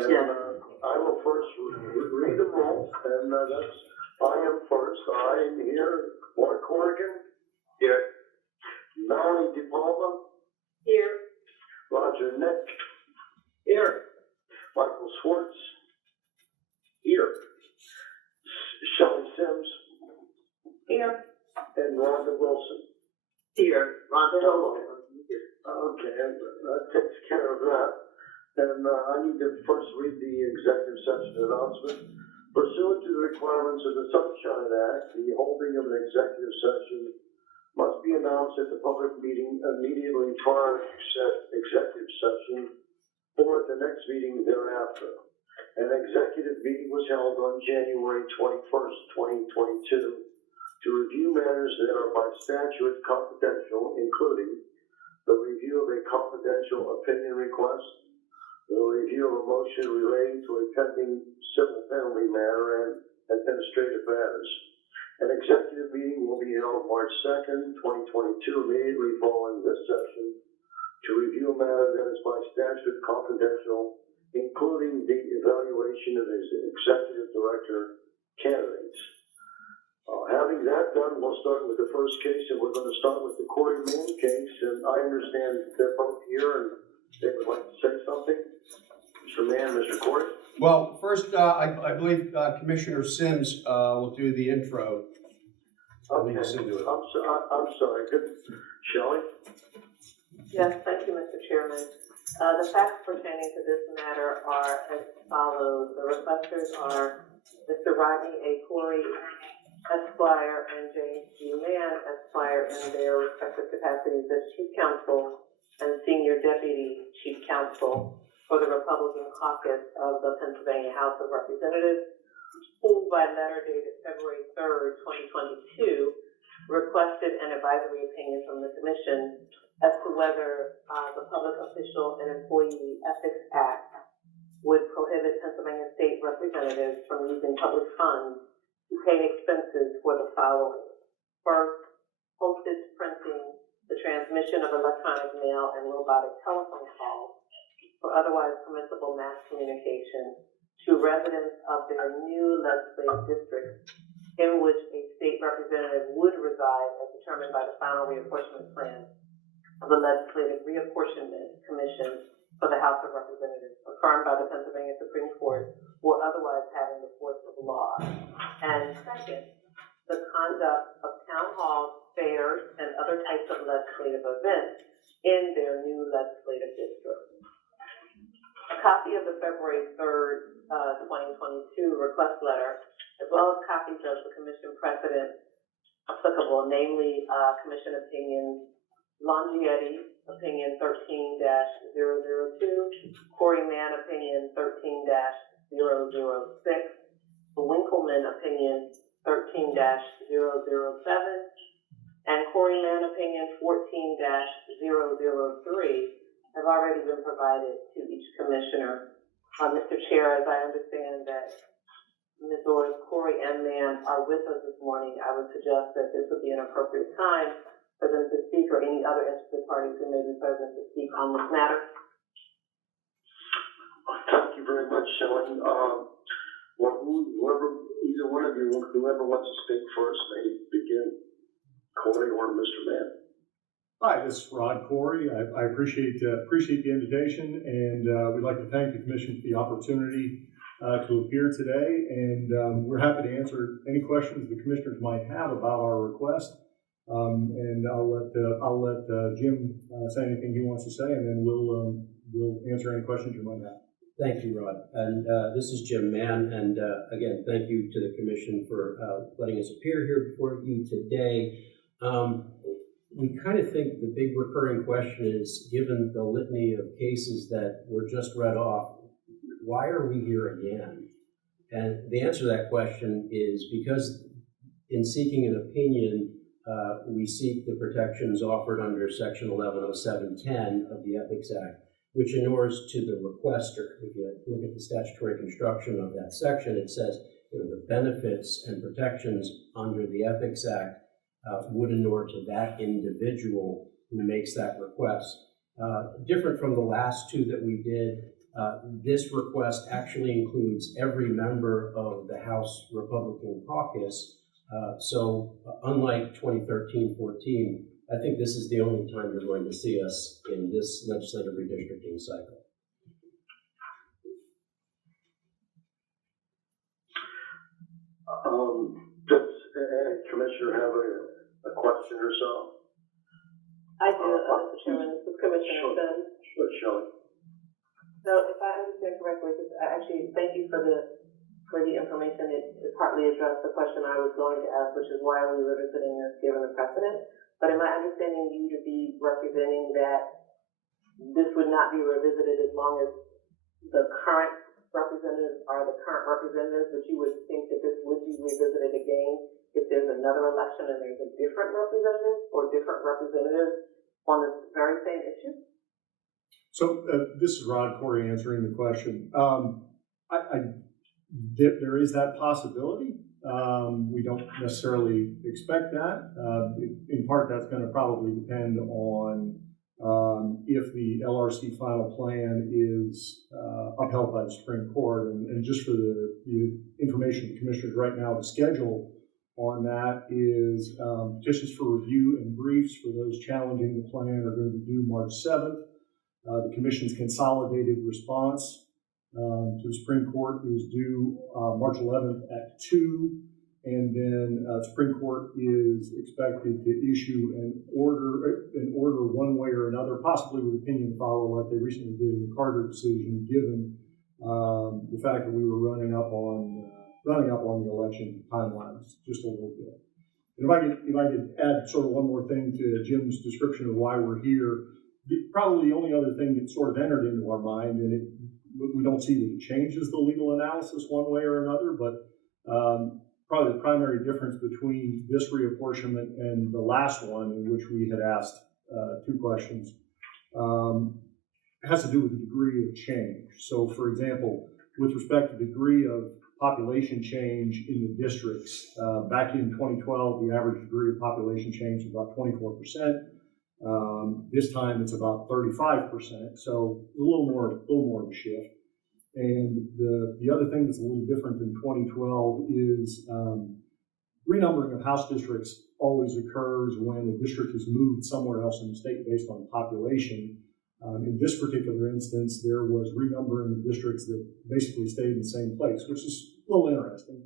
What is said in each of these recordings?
And I will first read them all, and I am first. I am here. Mark Corrigan. Here. Melanie DePalma. Here. Roger Nick. Here. Michael Schwartz. Here. Shelley Sims. Here. And Rhonda Wilson. Here. Rhonda Wilson. Okay, that takes care of that. And I need to first read the executive session announcement. Pursuant to the requirements of the Sunshine Act, the holding of an executive session must be announced at the public meeting immediately prior to said executive session or at the next meeting thereafter. An executive meeting was held on January 21st, 2022 to review matters that are by statute confidential, including the review of a confidential opinion request, the review of a motion relating to a pending civil penalty matter and administrative matters. An executive meeting will be held March 2nd, 2022, immediately following this session, to review a matter that is by statute confidential, including the evaluation of his executive director candidates. Having that done, we'll start with the first case, and we're going to start with the Corey Mann case. And I understand they're both here, and they would like to say something. Mr. Mann, Mr. Corey. Well, first, I believe Commissioner Sims will do the intro. Okay. I'm sorry. Good. Shelley? Yes, thank you, Mr. Chairman. The facts pertaining to this matter are as follows. The requesters are Mr. Rodney A. Corey, Esquire, and James G. Mann, Esquire, in their respective capacities as Chief Counsel and Senior Deputy Chief Counsel for the Republican Caucus of the Pennsylvania House of Representatives, who by letter dated February 3rd, 2022, requested an advisory opinion from the Commission as to whether the Public Official and Employee Ethics Act would prohibit Pennsylvania state representatives from using public funds to pay expenses for the following. First, postage printing, the transmission of electronic mail and robotic telephone calls for otherwise permissible mass communication to residents of their new legislative districts in which a state representative would reside as determined by the final reapportionment plan of the Legislative Reapportionment Commission for the House of Representatives, affirmed by the Pennsylvania Supreme Court, or otherwise having the force of law. And second, the conduct of town halls, fairs, and other types of legislative events in their new legislative district. A copy of the February 3rd, 2022 request letter, as well as copies of the Commission precedent applicable, namely Commission opinions Longietti, opinion 13-002, Corey Mann, opinion 13-006, Winkleman, opinion 13-007, and Corey Mann, opinion 14-003, have already been provided to each commissioner. Mr. Chair, as I understand that Ms. Orris, Corey, and Mann are with us this morning, I would suggest that this would be an appropriate time for them to speak, or any other interested parties who may be present to speak on this matter. Thank you very much, Shelley. Whoever, either one of you, whoever wants to speak first, may begin. Corey or Mr. Mann. Hi, this is Rod Corey. I appreciate the invitation, and we'd like to thank the Commission for the opportunity to appear today. And we're happy to answer any questions the commissioners might have about our request. And I'll let Jim say anything he wants to say, and then we'll answer any questions you might have. Thank you, Rod. And this is Jim Mann. And again, thank you to the Commission for letting us appear here before you today. We kind of think the big recurring question is, given the litany of cases that were just read off, why are we here again? And the answer to that question is because in seeking an opinion, we seek the protections offered under Section 110710 of the Ethics Act, which inures to the requester. If you look at the statutory construction of that section, it says the benefits and protections under the Ethics Act would inure to that individual who makes that request. Different from the last two that we did, This request actually includes every member of the House Republican caucus. So unlike 2013-14, I think this is the only time you're going to see us in this legislative redistricting cycle. Does any commissioner have a question or so? I do, Mr. Chairman, this is Commissioner Sims. Sure, Shelley. So if I understand correctly, because I actually thank you for the information. It partly addressed the question I was going to ask, which is why we were visiting this given the precedent. But am I understanding you to be representing that this would not be revisited as long as the current representatives are the current representatives, but you would think that this would be revisited again if there's another election and there's a different representative or different representatives on the very same issue? So this is Rod Corey answering the question. There is that possibility. We don't necessarily expect that. In part, that's going to probably depend on if the LRC final plan is upheld by the Supreme Court. And just for the information of the commissioners right now, the schedule on that is petitions for review and briefs for those challenging the plan are going to be due March 7th. The Commission's consolidated response to the Supreme Court is due March 11th at 2, and then Supreme Court is expected to issue an order one way or another, possibly with opinion follow like they recently did in the Carter decision, given the fact that we were running up on the election timelines just a little bit. And if I could add sort of one more thing to Jim's description of why we're here, probably the only other thing that sort of entered into our mind, and we don't see that it changes the legal analysis one way or another, but probably the primary difference between this reapportionment and the last one, in which we had asked 2 questions, has to do with the degree of change. So, for example, with respect to the degree of population change in the districts, back in 2012, the average degree of population change was about 24%. This time it's about 35%, so a little more of a shift. And the other thing that's a little different than 2012 is renumbering of House districts always occurs when a district is moved somewhere else in the state based on population. In this particular instance, there was renumbering of districts that basically stayed in the same place, which is a little interesting.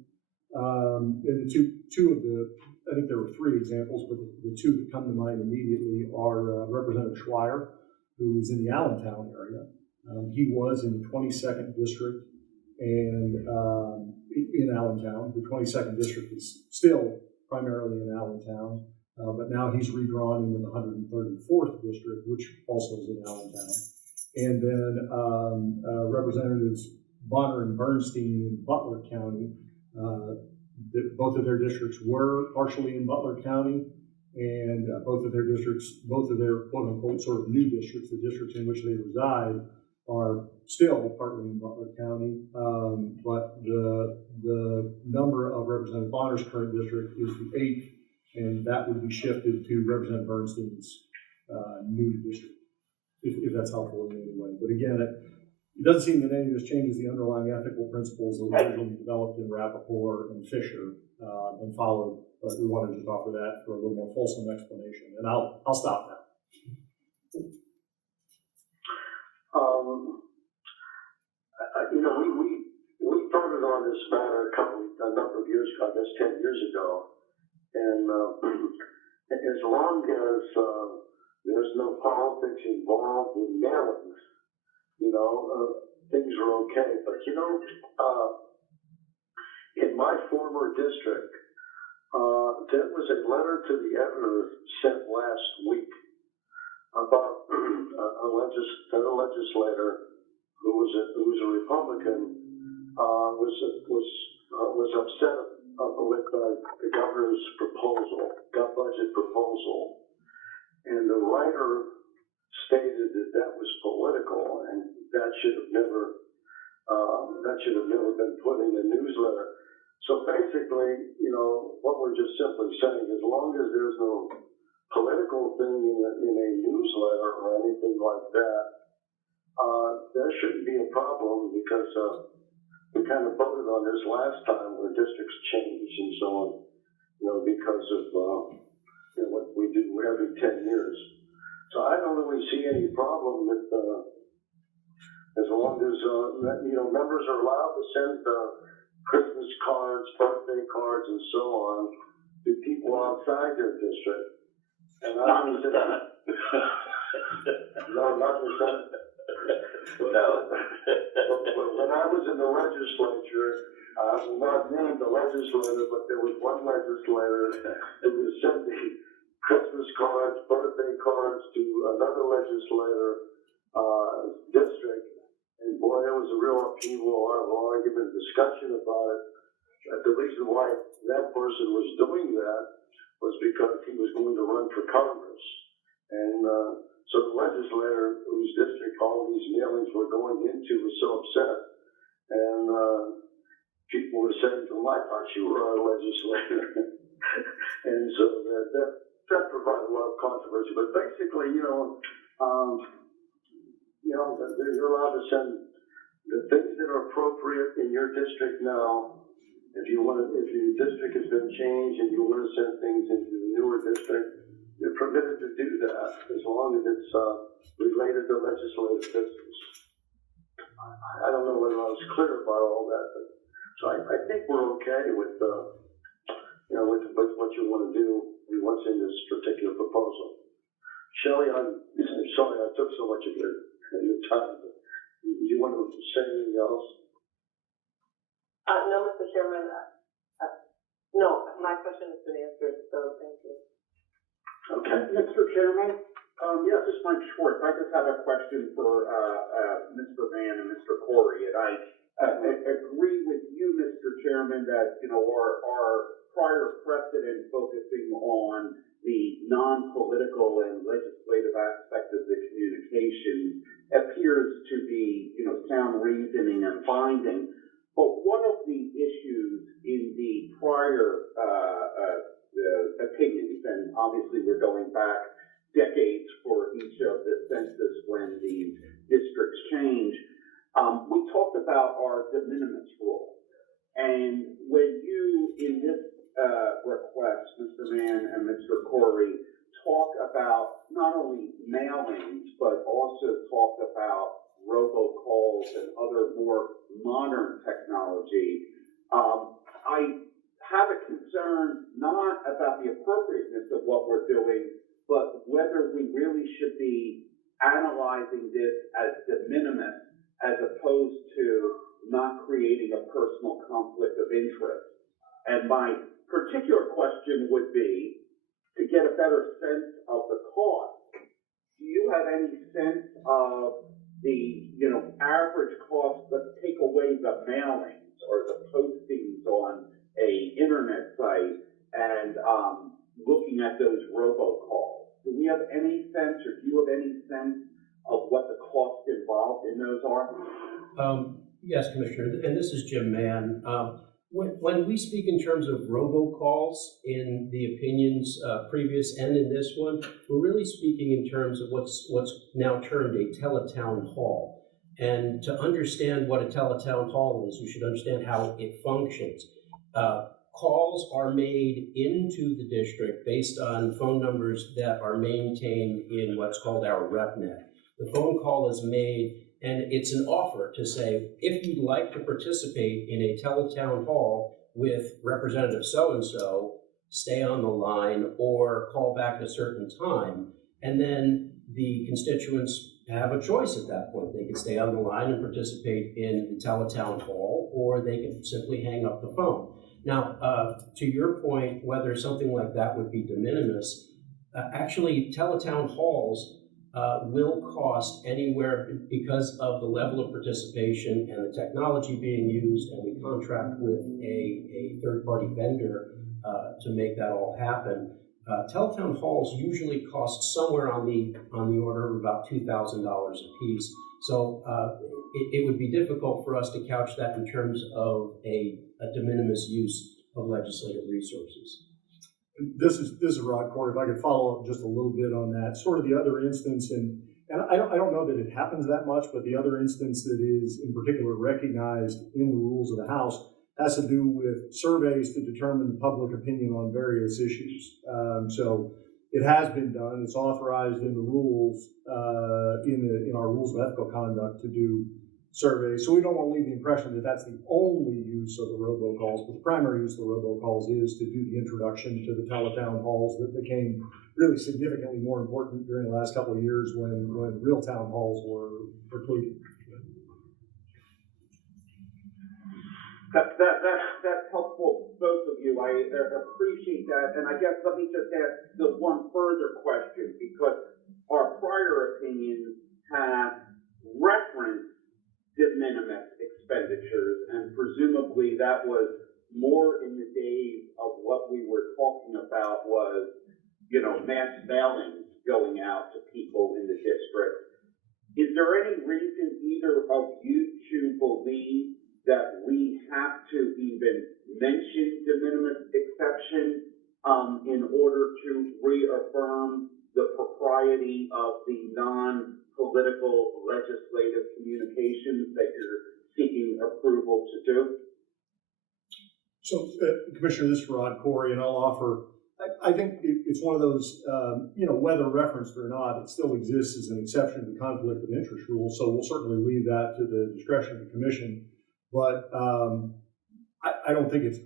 And the two of the, I think there were 3 examples, but the 2 that come to mind immediately are Representative Schweier, who is in the Allentown area. He was in the 22nd district, and in Allentown. The 22nd district is still primarily in Allentown, but now he's redrawn into the 134th district, which also is in Allentown. And then Representatives Bonner and Bernstein in Butler County. Both of their districts were partially in Butler County, and both of their quote unquote sort of new districts, the districts in which they reside, are still partly in Butler County, but the number of Representative Bonner's current district is the 8th, and that would be shifted to Representative Bernstein's new district, if that's helpful in any way. But again, it doesn't seem that any of this changes the underlying ethical principles that were originally developed in Rappaport and Fisher and followed, but we wanted to just offer that for a little more fulsome explanation. And I'll stop now. We voted on this matter a number of years ago, I guess 10 years ago, and as long as there's no politics involved in mailings, things are okay. But in my former district, there was a letter to the editor sent last week about a legislator who was a Republican, was upset with the governor's budget proposal, and the writer stated that was political, and that should have never been put in the newsletter. So basically, what we're just simply saying, as long as there's no political thing in a newsletter or anything like that, there shouldn't be a problem because, we kind of voted on this last time when districts changed and so on, you know, because of, you know, what we do every 10 years. So I don't really see any problem with, as long as, you know, members are allowed to send, Christmas cards, birthday cards, and so on to people outside their district. And I Not was the Senate. No, not the Senate. No. When I was in the legislature, I will not name the legislator, but there was one legislator who was sending Christmas cards, birthday cards to another legislator, district. And boy, there was a real upheaval, a lot of argument, discussion about it. The reason why that person was doing that was because he was going to run for Congress. And so the legislator whose district all these mailings were going into was so upset. And people were saying to him, I thought you were our legislator. And so that provided a lot of controversy. But basically, you're allowed to send the things that are appropriate in your district now. If your district has been changed and you want to send things into the newer district, you're permitted to do that as long as it's related to legislative business. I don't know whether I was clear about all that, but so I think we're okay with with what you want to do and what's in this particular proposal. Shelley, I'm sorry I took so much of your time. But do you want to say anything else? No, Mr. Chairman, no, my question has been answered, so thank you. Okay. Mr. Chairman, yes, this is Mike Schwartz. I just have a question for Mr. Mann and Mr. Corey. And I agree with you, Mr. Chairman, that our prior precedent focusing on the non-political and legislative aspect of the communication appears to be sound reasoning and binding. But one of the issues in the prior opinions, and obviously we're going back decades for each of the census when the districts change, we talked about our de minimis rule. And when you, in this request, Mr. Mann and Mr. Corey, talk about not only mailings, but also talk about robocalls and other more modern technology, I have a concern not about the appropriateness of what we're doing, but whether we really should be analyzing this as de minimis as opposed to not creating a personal conflict of interest. And my particular question would be, to get a better sense of the cost, do you have any sense of the average cost, let's take away the mailings or the postings on a internet site and looking at those robocalls? Do we have any sense, or do you have any sense of what the cost involved in those are? Yes, Commissioner, and this is Jim Mann. When we speak in terms of robocalls in the opinions previous and in this one, we're really speaking in terms of what's now termed a teletown hall. And to understand what a teletown hall is, you should understand how it functions. Calls are made into the district based on phone numbers that are maintained in what's called our RepNet. The phone call is made, and it's an offer to say, if you'd like to participate in a teletown hall with Representative so-and-so, stay on the line or call back at a certain time. And then the constituents have a choice at that point. They can stay on the line and participate in the teletown hall, or they can simply hang up the phone. Now, to your point, whether something like that would be de minimis, actually teletown halls will cost anywhere, because of the level of participation and the technology being used, and we contract with a third-party vendor to make that all happen. Teletown halls usually cost somewhere on the order of about $2,000 a piece. So it would be difficult for us to couch that in terms of a de minimis use of legislative resources. This is Rod Corey. If I could follow up just a little bit on that, sort of the other instance, and and I don't know that it happens that much, but the other instance that is in particular recognized in the rules of the House has to do with surveys to determine public opinion on various issues. So it has been done. It's authorized in the rules, in our rules of ethical conduct to do surveys. So we don't want to leave the impression that that's the only use of the robocalls, but the primary use of the robocalls is to do the introduction to the teletown halls that became really significantly more important during the last couple of years when real town halls were depleted. That's helpful, both of you. I appreciate that. And I guess let me just ask the one further question, because our prior opinions have referenced de minimis expenditures, and presumably that was more in the days of what we were talking about was, mass mailings going out to people in the district. Is there any reason either of you to believe that we have to even mention de minimis exception in order to reaffirm the propriety of the non-political legislative communications that you're seeking approval to do? So, Commissioner, this is Rod Corey, and I'll offer, I think it's one of those, whether referenced or not, it still exists as an exception to the conflict of interest rule, so we'll certainly leave that to the discretion of the commission. But I don't think it's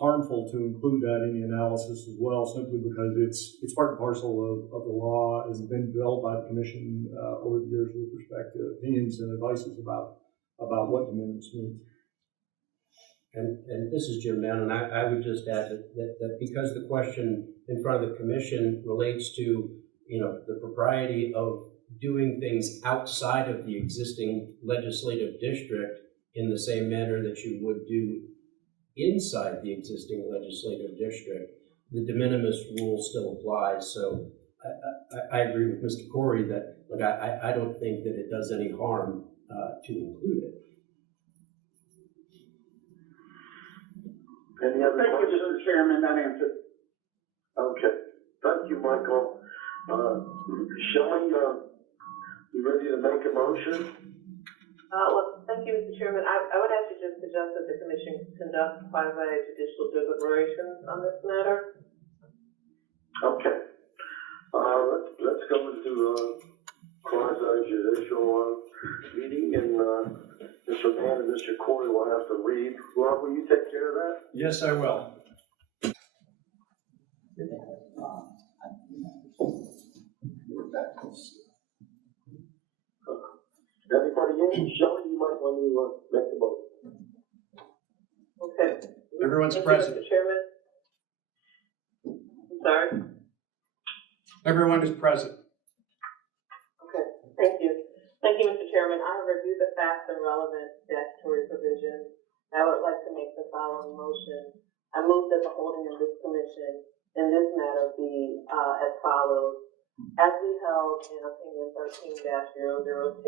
harmful to include that in the analysis as well, simply because it's part and parcel of the law as it's been developed by the commission over the years with respect to opinions and advices about what de minimis means. And this is Jim Mann, and I would just add that because the question in front of the commission relates to, the propriety of doing things outside of the existing legislative district in the same manner that you would do inside the existing legislative district, the de minimis rule still applies. So I agree with Mr. Corey that, I don't think that it does any harm to include it. Any other Thank you, questions? Mr. Chairman, that answers. Okay, thank you, Michael. Shelley, you ready to make a motion? Well, thank you, Mr. Chairman. I would actually just suggest that the commission conduct quasi-judicial deliberations on this matter. Okay. Let's go into quasi-judicial meeting, and Mr. Mann and Mr. Corey will have to leave. Rob, will you take care of that? Yes, I will. Everybody in? Shelley, you might want to make the motion. Okay. Everyone's Thank present. you, Mr. Chairman. I'm sorry? Everyone is present. Okay, thank you. Thank you, Mr. Chairman. I have reviewed the facts and relevant statutory provisions. I would like to make the following motion. I move that the holding of this commission in this matter be as follows. As we held in opinion 13-002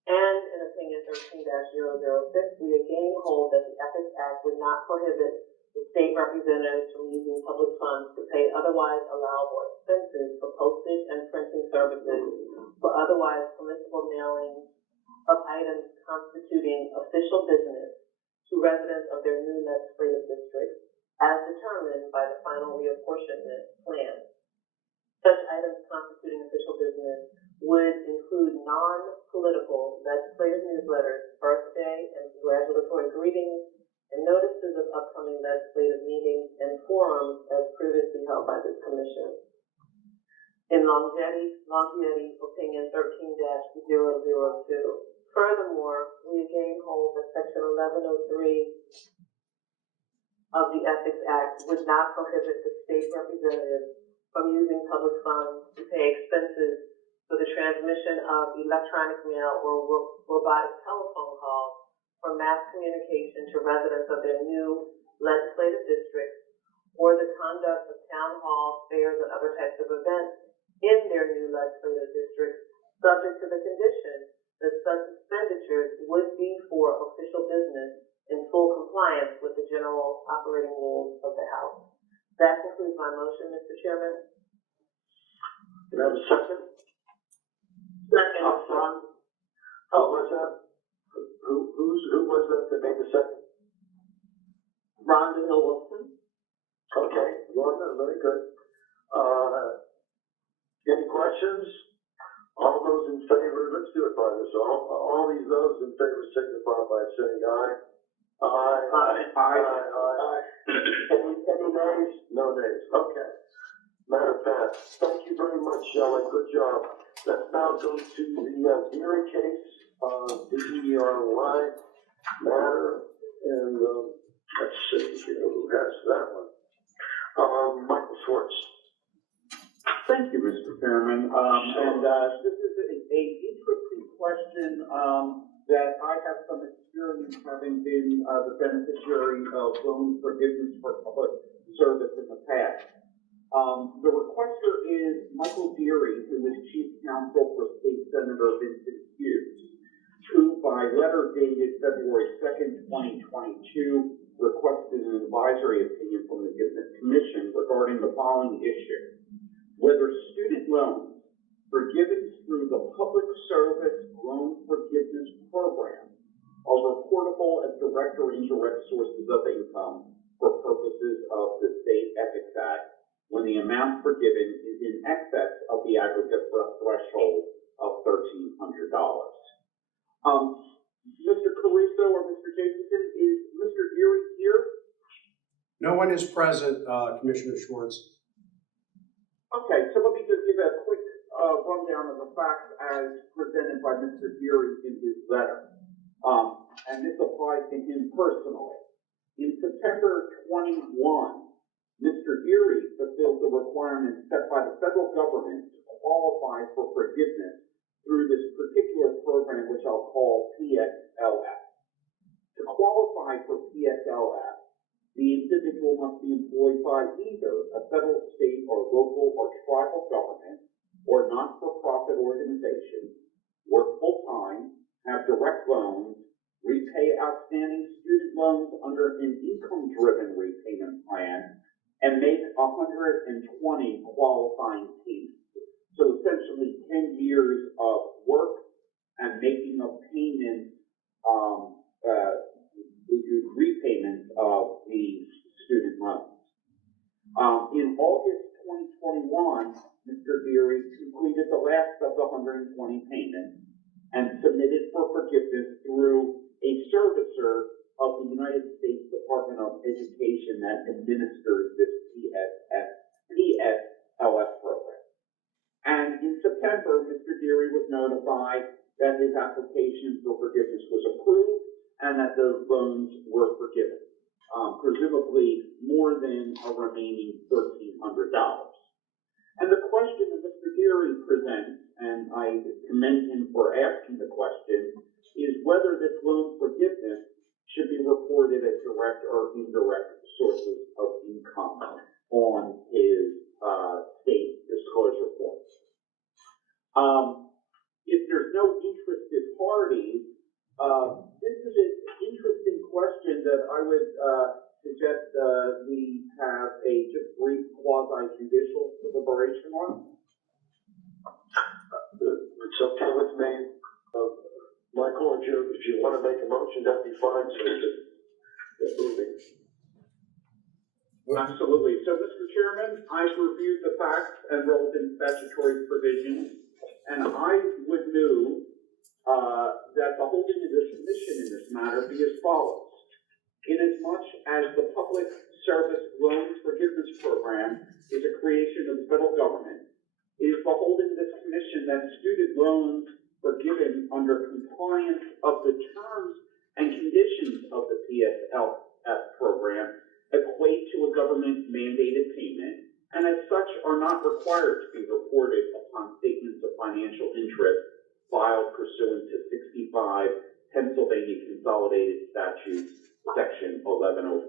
and in opinion 13-006, we again hold that the Ethics Act would not prohibit the state representatives from using public funds to pay otherwise allowable expenses for postage and printing services for otherwise permissible mailing of items constituting official business to residents of their new legislative districts as determined by the final reapportionment plan. Such items constituting official business would include non-political legislative newsletters, birthday and congratulatory greetings, and notices of upcoming legislative meetings and forums as previously held by this commission. In Longevity Opinion 13-002. Furthermore, we again hold that Section 1103 of the Ethics Act would not prohibit the state representatives from using public funds to pay expenses for the transmission of electronic mail or robotic telephone calls for mass communication to residents of their new legislative districts, or the conduct of town halls, fairs, and other types of events in their new legislative districts, subject to the condition that such expenditures would be for official business in full compliance with the general operating rules of the House. That concludes my motion, Mr. Chairman. Can I have a second? Who was that? Who was that that made the second? Rhonda Hill Wilson? Okay, Rhonda, very good. Any questions? All those in favor, let's do it by this, all those in favor signify by saying aye. Aye. Aye. Aye. Any nays? No nays, okay. Matter passed. Thank you very much, Shelley, good job. Let's now go to the Deary case, DERY matter, and, let's see here, who has that one? Michael Schwartz. Thank you, Mr. Chairman. This is a interesting question, that I have some experience having been, the beneficiary of loan forgiveness for public service in the past. The requester is Michael Deary, who is Chief Counsel for State Senator Vincent Hughes, who by letter dated February 2nd, 2022, requested an advisory opinion from the Commission regarding the following issue: whether student loans forgiven through the Public Service Loan Forgiveness Program are reportable as direct or indirect sources of income for purposes of the State Ethics Act when the amount forgiven is in excess of the aggregate threshold of $1,300. Mr. Caruso or Mr. Jacobson, is Mr. Deary here? No one is present, Commissioner Schwartz. Okay, so let me just give a quick rundown of the facts as presented by Mr. Deary in his letter. And this applies to him personally. In September 21, Mr. Deary fulfilled the requirements set by the federal government to qualify for forgiveness through this particular program, which I'll call PSLF. To qualify for PSLF, the individual must be employed by either a federal, state, or local or tribal government or not-for-profit organization, work full-time, have direct loans, repay outstanding student loans under an income-driven repayment plan, and make 120 qualifying payments. So essentially 10 years of work and making of payments, repayments of the student loans. In August 2021, Mr. Deary completed the last of the 120 payments and submitted for forgiveness through a servicer of the United States Department of Education that administers this PSLF program. And in September, Mr. Deary was notified that his application for forgiveness was approved and that those loans were forgiven, presumably more than a remaining $1,300. And the question that Mr. Deary presents, and I commend him for asking the question, is whether this loan forgiveness should be reported as direct or indirect sources of income on his state disclosure forms. If there's no interested parties, this is an interesting question that I would suggest we have a just brief quasi-judicial deliberation on. It's okay with me. Michael, if you want to make a motion, that'd be fine, so we can get moving. Absolutely. So, Mr. Chairman, I've reviewed the facts and relevant statutory provisions, and I would move that the holding of the Commission in this matter be as follows. Inasmuch as the Public Service Loan Forgiveness Program is a creation of the federal government, it is the holding of this Commission that student loans forgiven under compliance of the terms and conditions of the PSLF program equate to a government-mandated payment, and as such are not required to be reported upon statements of financial interest filed pursuant to 65 Pennsylvania Consolidated Statutes, Section 1104.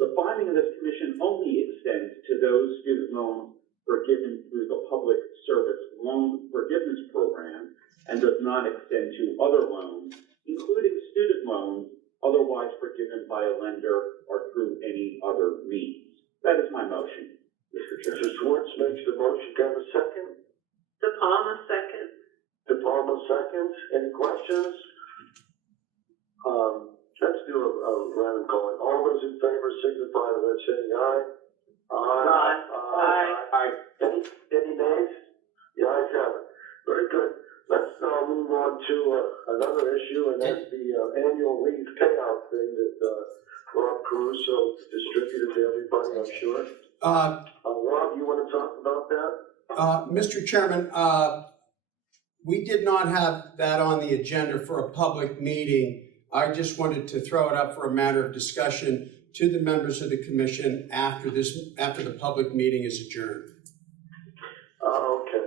The finding of this Commission only extends to those student loans forgiven through the Public Service Loan Forgiveness Program and does not extend to other loans, including student loans otherwise forgiven by a lender or through any other means. That is my motion, Mr. Chairman. Mr. Schwartz makes the motion. Do I have a second? De Palma, second. De Palma seconds. Any questions? Let's do a random calling. All those in favor signify by saying aye. Aye. Any nays? The ayes have it. Very good. Let's now move on to another issue, and that's the annual leave payout thing that Rob Caruso distributed to everybody, I'm sure. Rob, you want to talk about that? Mr. Chairman, we did not have that on the agenda for a public meeting. I just wanted to throw it up for a matter of discussion to the members of the commission after the public meeting is adjourned. Okay.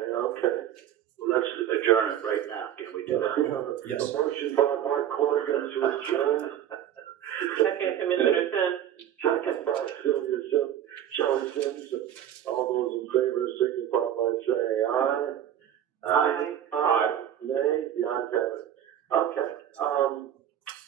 Well, let's adjourn it right now. Can we do that? Yes. A motion by Mark Corrigan to adjourn. Second, Commissioner Sims. Second by Shelley Sims. All those in favor signify by saying aye. Aye. Nay, the ayes have it. Okay,